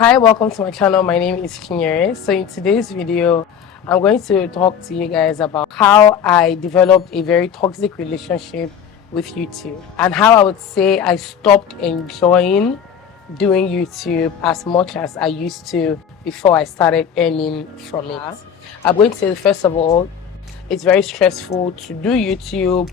Hi, welcome to my channel. My name is Chinyere. So in today's video, I'm going to talk to you guys about how I developed a very toxic relationship with YouTube and how I would say I stopped enjoying doing YouTube as much as I used to before I started earning from it. I'm going to say, first of all, it's very stressful to do YouTube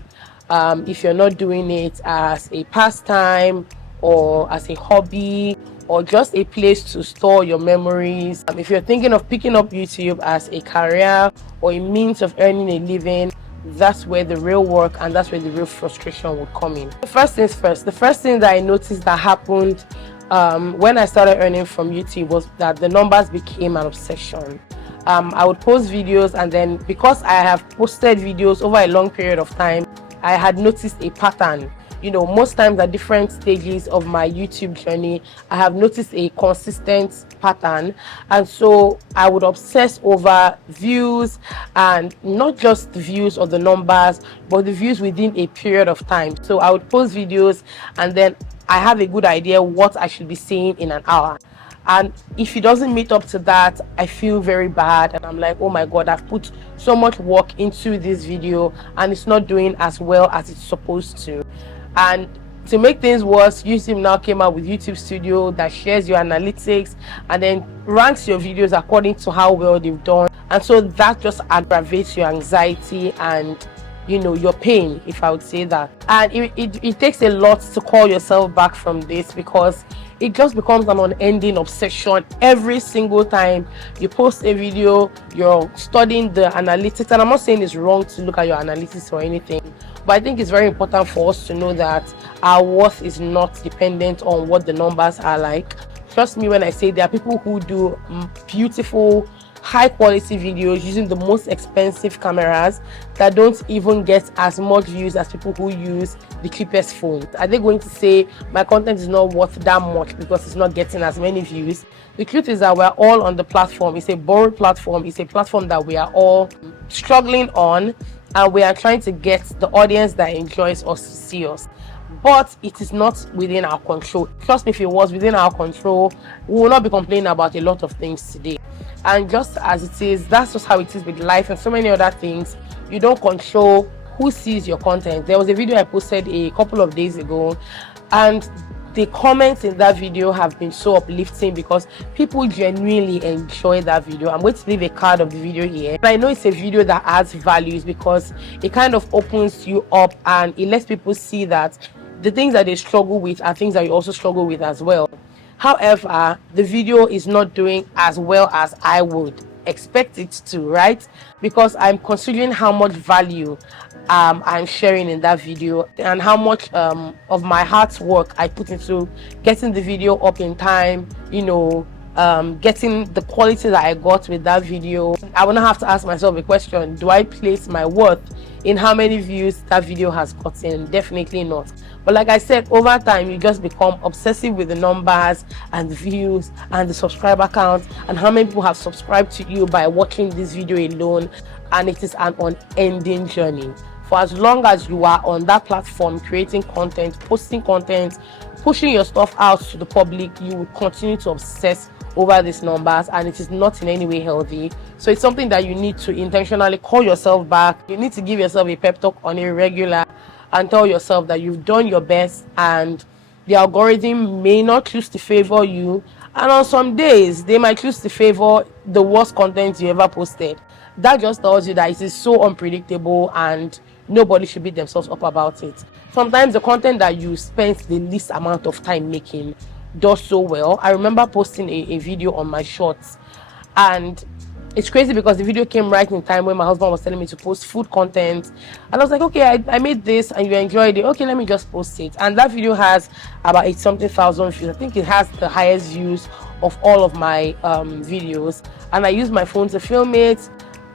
if you're not doing it as a pastime or as a hobby or just a place to store your memories. If you're thinking of picking up YouTube as a career or a means of earning a living, that's where the real work and that's where the real frustration would come in. First things first, the first thing that I noticed that happened when I started earning from YouTube was that the numbers became an obsession. I would post videos, and then because I have posted videos over a long period of time, I had noticed a pattern. You know, most times at different stages of my YouTube journey, I have noticed a consistent pattern, and so I would obsess over views, and not just the views or the numbers, but the views within a period of time. So I would post videos, and then I have a good idea what I should be saying in an hour. And if it doesn't meet up to that, I feel very bad, and I'm like, oh my god, I've put so much work into this video and it's not doing as well as it's supposed to. And to make things worse, YouTube now came out with YouTube Studio that shares your analytics and then ranks your videos according to how well they've done, and so that just aggravates your anxiety and, you know, your pain, if I would say that. And it takes a lot to call yourself back from this, because it just becomes an unending obsession. Every single time you post a video, you're studying the analytics, and I'm not saying it's wrong to look at your analytics or anything, but I think it's very important for us to know that our worth is not dependent on what the numbers are like. Trust me when I say there are people who do beautiful, high quality videos using the most expensive cameras that don't even get as much views as people who use the cheapest phone. Are they going to say my content is not worth that much because it's not getting as many views? The truth is that we're all on the platform. It's a borrowed platform. It's a platform that we are all struggling on, and we are trying to get the audience that enjoys us to see us. But it is not within our control. Trust me, if it was within our control, we will not be complaining about a lot of things today. And just as it is, that's just how it is with life and so many other things. You don't control who sees your content. There was a video I posted a couple of days ago, and the comments in that video have been so uplifting because people genuinely enjoy that video. I'm going to leave a card of the video here. And I know it's a video that adds values because it kind of opens you up and it lets people see that the things that they struggle with are things that you also struggle with as well. However, the video is not doing as well as I would expect it to, right? Because I'm considering how much value I'm sharing in that video and how much of my heart's work I put into getting the video up in time, you know, getting the quality that I got with that video. I will not have to ask myself a question: do I place my worth in how many views that video has gotten? Definitely not. But like I said, over time you just become obsessive with the numbers and the views and the subscriber count and how many people have subscribed to you by watching this video alone, and it is an unending journey. For as long as you are on that platform creating content, posting content, pushing your stuff out to the public, you will continue to obsess over these numbers, and it is not in any way healthy. So it's something that you need to intentionally call yourself back. You need to give yourself a pep talk on a regular and tell yourself that you've done your best, and the algorithm may not choose to favor you, and on some days they might choose to favor the worst content you ever posted. That just tells you that it is so unpredictable and nobody should beat themselves up about it. Sometimes the content that you spend the least amount of time making does so well. I remember posting a video on my shorts, and it's crazy because the video came right in time when my husband was telling me to post food content, and I was like, okay, I made this and you enjoyed it, okay, let me just post it. And that video has about 8-something thousand views. I think it has the highest views of all of my videos, and I used my phone to film it.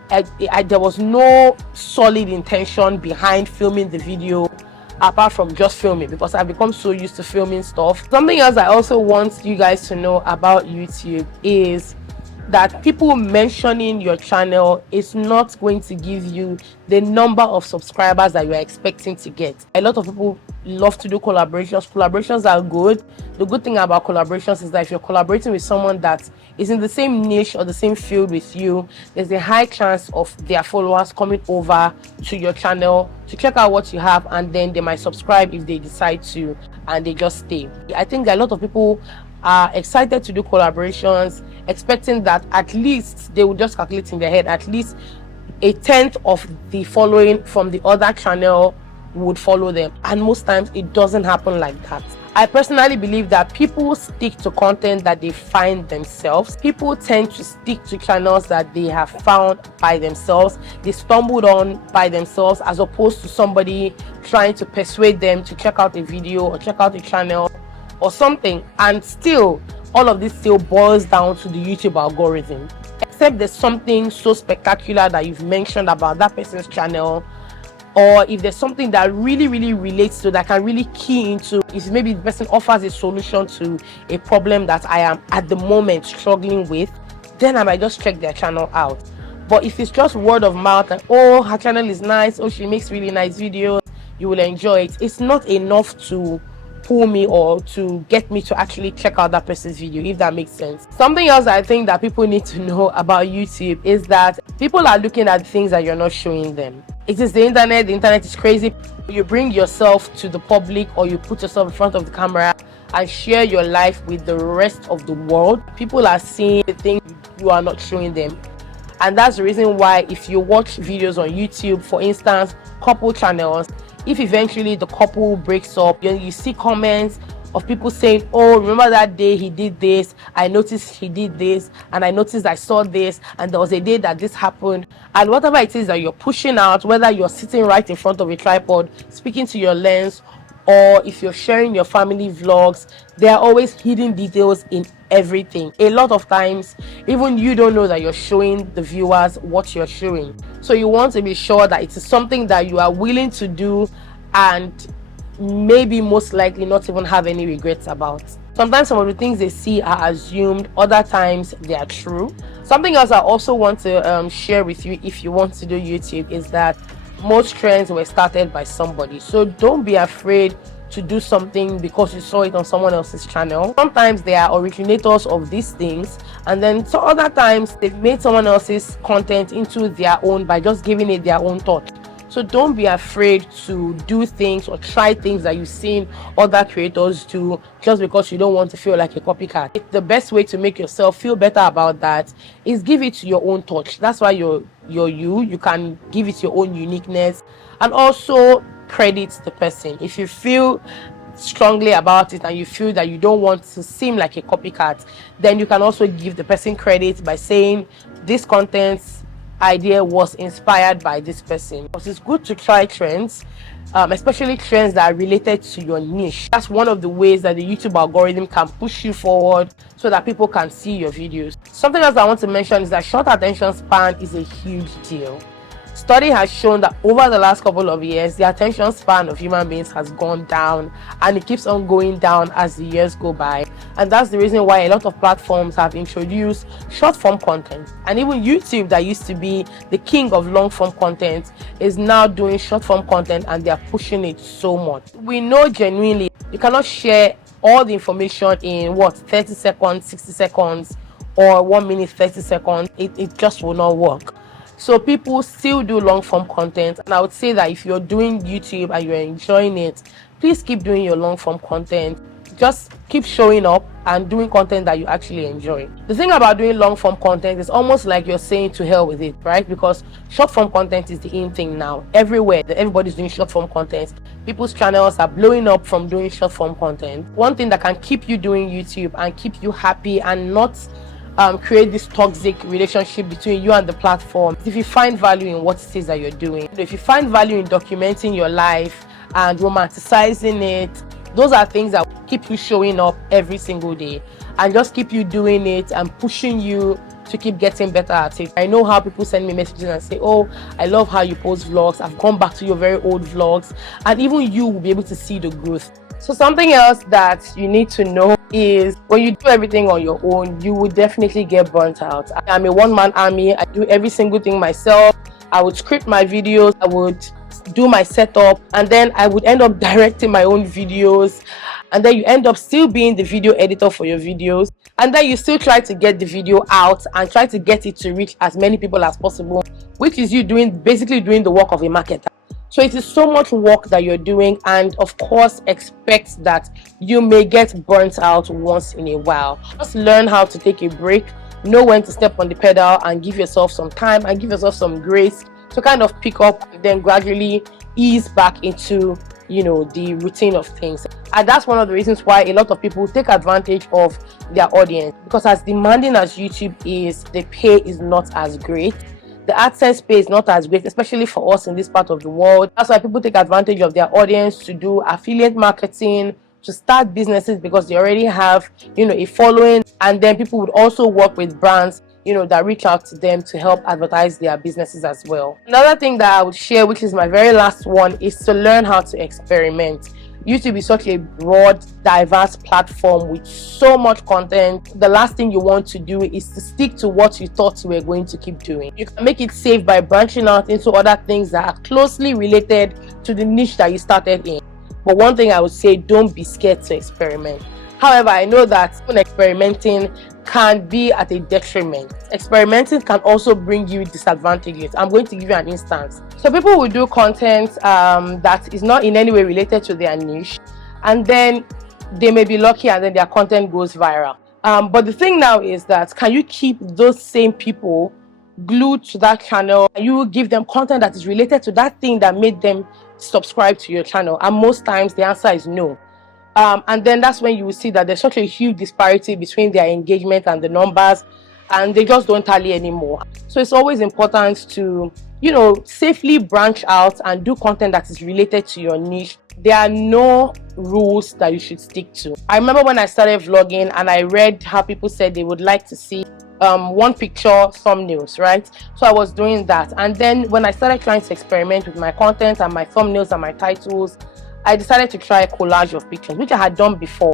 There was no solid intention behind filming the video apart from just filming, because I've become so used to filming stuff. Something else I also want you guys to know about YouTube is that people mentioning your channel is not going to give you the number of subscribers that you're expecting to get. A lot of people love to do collaborations are good. The good thing about collaborations is that if you're collaborating with someone that is in the same niche or the same field with you, there's a high chance of their followers coming over to your channel to check out what you have, and then they might subscribe if they decide to, and they just stay. I think that a lot of people are excited to do collaborations, expecting that at least they will just calculate in their head, at least a tenth of the following from the other channel would follow them, and most times it doesn't happen like that. I personally believe that people stick to content that they find themselves. People tend to stick to channels that they have found by themselves, they stumbled on by themselves, as opposed to somebody trying to persuade them to check out a video or check out a channel or something. And still, all of this still boils down to the YouTube algorithm, except there's something so spectacular that you've mentioned about that person's channel, or if there's something that really relates to, that can really key into, if maybe the person offers a solution to a problem that I am at the moment struggling with, then I might just check their channel out. But if it's just word of mouth and, oh, her channel is nice, oh, she makes really nice videos, you will enjoy it, it's not enough to pull me or to get me to actually check out that person's video, if that makes sense. Something else I think that people need to know about YouTube is that people are looking at things that you're not showing them. It is the internet is crazy. You bring yourself to the public, or you put yourself in front of the camera and share your life with the rest of the world. People are seeing the things you are not showing them. And that's the reason why, if you watch videos on YouTube, for instance, couple channels, if eventually the couple breaks up, you see comments of people saying, oh, remember that day he did this, I noticed he did this, and I noticed I saw this, and there was a day that this happened. And whatever it is that you're pushing out, whether you're sitting right in front of a tripod speaking to your lens, or if you're sharing your family vlogs, there are always hidden details in everything. A lot of times, even you don't know that you're showing the viewers what you're showing. So you want to be sure that it is something that you are willing to do, and maybe most likely not even have any regrets about. Sometimes some of the things they see are assumed, other times they are true. Something else I also want to share with you, if you want to do YouTube, is that most trends were started by somebody. So don't be afraid to do something because you saw it on someone else's channel. Sometimes they are originators of these things, and then some other times they've made someone else's content into their own by just giving it their own thought. So don't be afraid to do things or try things that you've seen other creators do, just because you don't want to feel like a copycat. The best way to make yourself feel better about that is give it your own touch. That's why you're you can give it your own uniqueness, and also credit the person. If you feel strongly about it and you feel that you don't want to seem like a copycat, then you can also give the person credit by saying this content idea was inspired by this person. Because it's good to try trends, especially trends that are related to your niche. That's one of the ways that the YouTube algorithm can push you forward so that people can see your videos. Something else I want to mention is that short attention span is a huge deal. Study has shown that over the last couple of years, the attention span of human beings has gone down, and it keeps on going down as the years go by. And that's the reason why a lot of platforms have introduced short form content. And even YouTube, that used to be the king of long form content, is now doing short form content, and they are pushing it so much. We know genuinely you cannot share all the information in 30 seconds, 60 seconds, or 1 minute 30 seconds. It just will not work. So people still do long form content, and I would say that if you're doing YouTube and you're enjoying it, please keep doing your long form content. Just keep showing up and doing content that you actually enjoy. The thing about doing long form content is almost like you're saying to hell with it, right? Because short form content is the in thing now. Everywhere, everybody's doing short form content. People's channels are blowing up from doing short form content. One thing that can keep you doing YouTube and keep you happy and not create this toxic relationship between you and the platform, if you find value in what it is that you're doing. If you find value in documenting your life and romanticizing it, those are things that keep you showing up every single day and just keep you doing it and pushing you to keep getting better at it. I know how people send me messages and say, oh, I love how you post vlogs, I've gone back to your very old vlogs, and even you will be able to see the growth. So something else that you need to know is when you do everything on your own, you will definitely get burnt out. I'm a one-man army. I do every single thing myself. I would script my videos, I would do my setup, and then I would end up directing my own videos, and then you end up still being the video editor for your videos, and then you still try to get the video out and try to get it to reach as many people as possible, which is you basically doing the work of a marketer. So it is so much work that you're doing, and of course expect that you may get burnt out once in a while. Just learn how to take a break, know when to step on the pedal, and give yourself some time and give yourself some grace to kind of pick up and then gradually ease back into, you know, the routine of things. And that's one of the reasons why a lot of people take advantage of their audience, because as demanding as YouTube is, the pay is not as great. The AdSense pay is not as great, especially for us in this part of the world. That's why people take advantage of their audience to do affiliate marketing, to start businesses, because they already have, you know, a following. And then people would also work with brands, you know, that reach out to them to help advertise their businesses as well. Another thing that I would share, which is my very last one, is to learn how to experiment. YouTube is such a broad, diverse platform with so much content. The last thing you want to do is to stick to what you thought you were going to keep doing. You can make it safe by branching out into other things that are closely related to the niche that you started in. But one thing I would say, don't be scared to experiment. However, I know that even experimenting can be at a detriment. Experimenting can also bring you disadvantages. I'm going to give you an instance. So people will do content that is not in any way related to their niche, and then they may be lucky and then their content goes viral. But the thing now is that, can you keep those same people glued to that channel? You give them content that is related to that thing that made them subscribe to your channel? And most times the answer is no. And then that's when you will see that there's such a huge disparity between their engagement and the numbers, and they just don't tally anymore. So it's always important to, you know, safely branch out and do content that is related to your niche. There are no rules that you should stick to. I remember when I started vlogging and I read how people said they would like to see one picture thumbnails, right? So I was doing that, and then when I started trying to experiment with my content and my thumbnails and my titles, I decided to try a collage of pictures, which I had done before.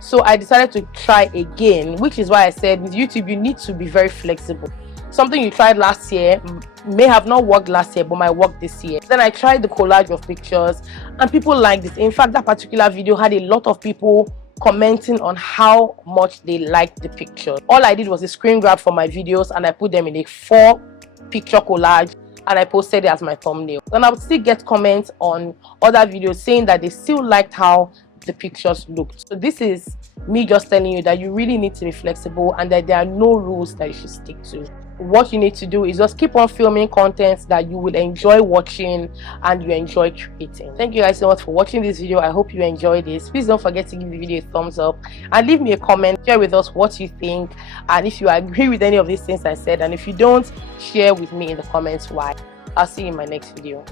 So I decided to try again, which is why I said with YouTube you need to be very flexible. Something you tried last year may have not worked last year but might work this year. Then I tried the collage of pictures and people liked it. In fact, that particular video had a lot of people commenting on how much they liked the pictures. All I did was a screen grab for my videos and I put them in a 4-picture collage and I posted it as my thumbnail. Then I would still get comments on other videos saying that they still liked how the pictures looked. So this is me just telling you that you really need to be flexible and that there are no rules that you should stick to. What you need to do is just keep on filming content that you will enjoy watching and you enjoy creating. Thank you guys so much for watching this video. I hope you enjoyed this. Please don't forget to give the video a thumbs up and leave me a comment. Share with us what you think, and if you agree with any of these things I said, and if you don't, share with me in the comments why. I'll see you in my next video.